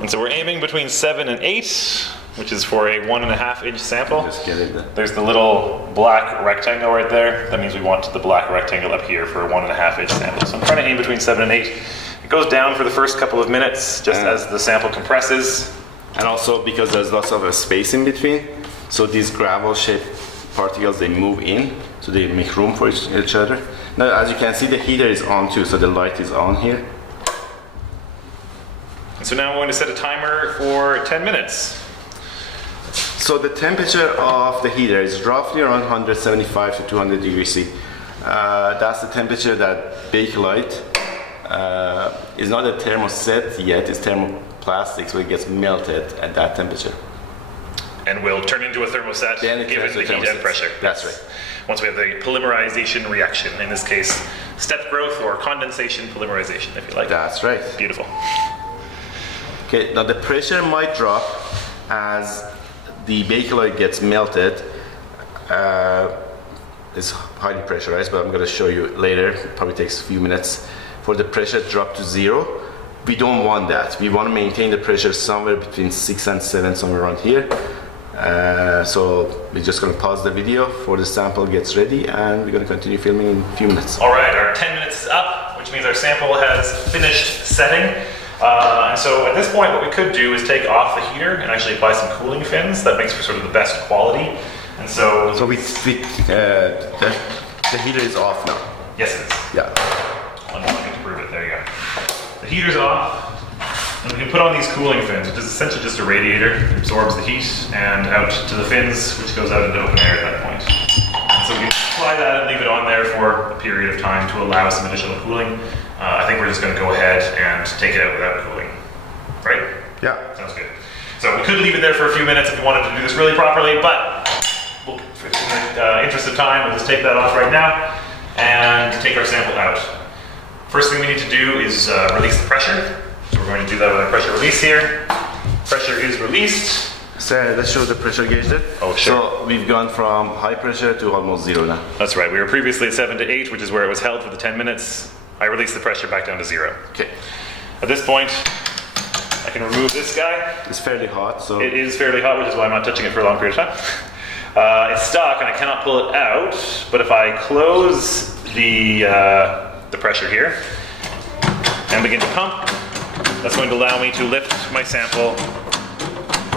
And so we're aiming between 7 and 8, which is for a 1.5 inch sample. Just get it there. There's the little black rectangle right there. That means we want the black rectangle up here for a 1.5 inch sample. So I'm trying to aim between 7 and 8. It goes down for the first couple of minutes, just as the sample compresses. And also because there's lots of space in between, so these gravel-shaped particles, they move in, so they make room for each other. Now, as you can see, the heater is on too, so the light is on here. And so now I'm going to set a timer for 10 minutes. So the temperature of the heater is roughly around 175 to 200 degrees C. That's the temperature that Bakelite is not a thermoset yet, it's thermoplastic, so it gets melted at that temperature. And will turn into a thermoset Then it given turns the to a heat and thermoset. pressure. That's right. Once we have the polymerization reaction, in this case, step growth or condensation polymerization, if you like. That's right. Beautiful. Okay, now the pressure might drop as the Bakelite gets melted. It's highly pressurized, but I'm going to show you later. It probably takes a few minutes for the pressure to drop to 0. We don't want that. We want to maintain the pressure somewhere between 6 and 7, somewhere around here. So we're just going to pause the video for the sample gets ready, and we're going to continue filming in a few minutes. All right, our 10 minutes is up, which means our sample has finished setting. And so at this point, what we could do is take off the heater and actually apply some cooling fins. That makes for sort of the best quality. And so the heater is off now. Yes, it is. Yeah. One more thing to prove it. There you go. The heater's off. And we can put on these cooling fins, which is essentially just a radiator. It absorbs the heat and out to the fins, which goes out into open air at that point. And so we can apply that and leave it on there for a period of time to allow some additional cooling. I think we're just going to go ahead and take it out without cooling. Right? Yeah. Sounds good. So we could leave it there for a few minutes if we wanted to do this really properly, but in the interest of time, we'll just take that off right now and take our sample out. First thing we need to do is release the pressure. So we're going to do that with our pressure release here. Pressure is released. So let's show the pressure gauge there. Oh, sure. So we've gone from high pressure to almost 0 now. That's right. We were previously at 7 to 8, which is where it was held for the 10 minutes. I released the pressure back down to 0. Okay. At this point, I can remove this guy. It's fairly hot, so... It is fairly hot, which is why I'm not touching it for a long period of time. It's stuck and I cannot pull it out, but if I close the pressure here and begin to pump, that's going to allow me to lift my sample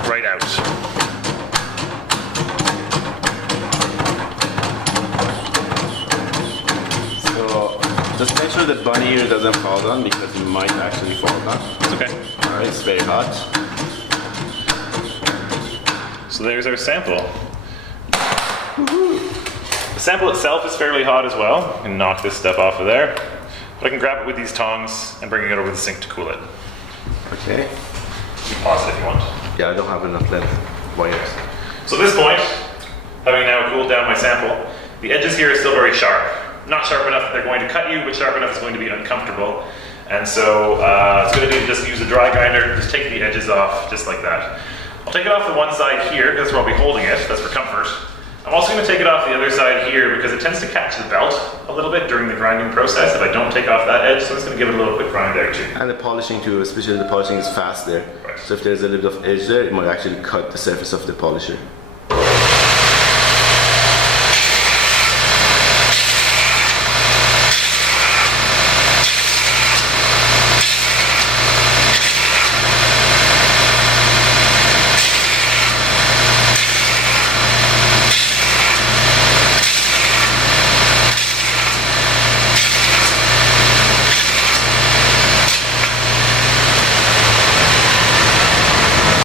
right out. So just make sure the bunny ear doesn't fall down, because it might actually fall down. It's okay. Alright, it's very hot. So there's our sample. The sample itself is fairly hot as well. I can knock this stuff off of there. But I can grab it with these tongs and bring it over the sink to cool it. Okay. You can pause it if you want. Yeah, I don't have enough length wires. So at this point, having now cooled down my sample, the edges here are still very sharp. Not sharp enough that they're going to cut you, but sharp enough it's going to be uncomfortable. And so it's going to be to just use a dry grinder, just take the edges off, just like that. I'll take it off the one side here, because that's where I'll be holding it, that's for comfort. I'm also going to take it off the other side here, because it tends to catch the belt a little bit during the grinding process if I don't take off that edge, so it's going to give it a little quick grind there too. And the polishing too, especially the polishing is fast there. Right. So if there's a little bit of edge there, it might actually cut the surface of the polisher.